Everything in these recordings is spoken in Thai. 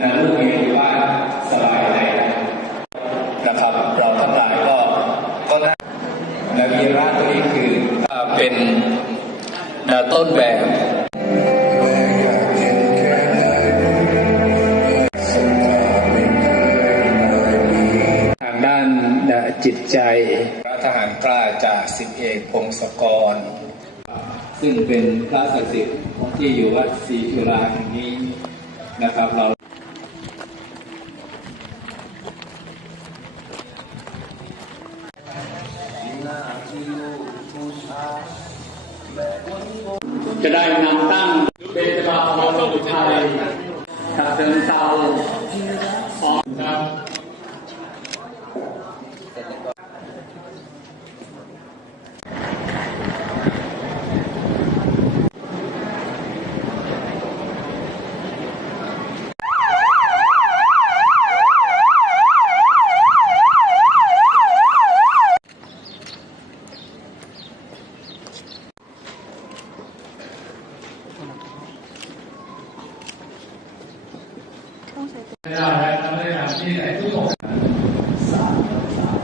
นะลูกเมียอยู่บ้านสบายใจนะครับ เราทั้งหลายก็ก็น่านะวีระตัวนี้คือเป็นต้นแบบทางด้านจิตใจพระทหารกล้าจ่าสิบเอกพงศกร ซึ่งเป็นพระศักดิ์สิทธิ์ที่อยู่วัดศรีจุฬาแห่งนี้นะครับเรา จะได้นำตั้งเป็นสมาคมสุไทยถ้าเดินเตาออกครับ ไม่ได้แล้วทำได้แบบ ที่ไหนทุกคน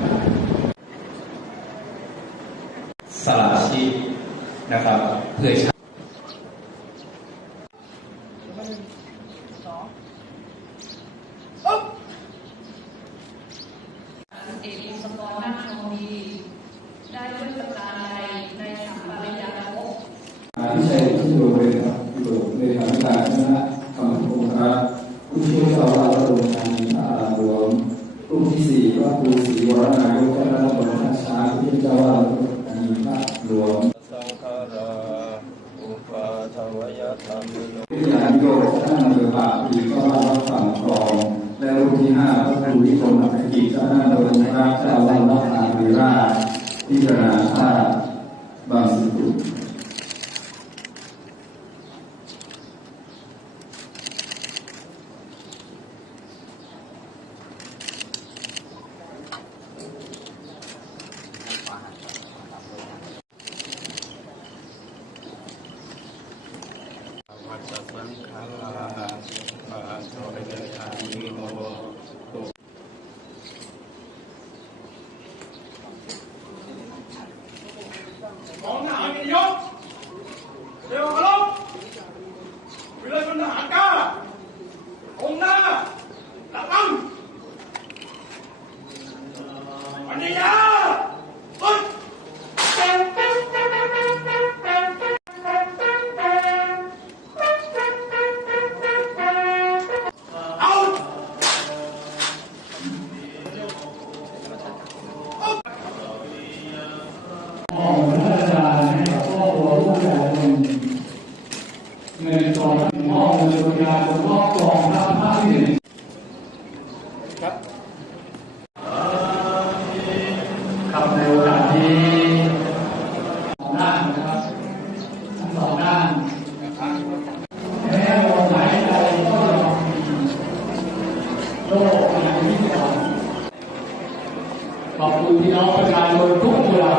สละชีพนะครับ เพื่อชาติเอกอุปกรณ์นาคทองดีได้ด้วยประการใดในสัมปริยาภพที่ใช้ที่บริเวณอยู่ในฐานการคณะกรรมการผู้ช่วยเจ้า สี่พระครูศรีวรนายกเจ้าหน้าที่ราชช้างที่เจ้าอาวาสโรงงานพระหลวงสังขาราอุปาทวยธรรมิโนวิทยานโยคท่านอำเภอป่าปีก็มาวัดฝั่งคลองและรูปที่ห้าพระครูวิกรมอัครกิจเจ้าหน้าที่องค์พระเจ้าอาวาสวัดนาวิราชพิจารณาค่าบางสิกุล วัฏ สังขาราปะโทยธรรมิโนของทหารนายกเร็วเคารพวิเลยพลทหารกล้าองหน้าระวังปัญญา เงินกองมอบเงินบริการมอบกองทัพภาคที่หนึ่งครับในโอกาสนี้สองด้านนะครับทั้งสองด้านแม้ลมหายใจก็ยังมีโลกอย่างที่สองขอบคุณพี่น้องประชาชนทุกหมู่เหล่า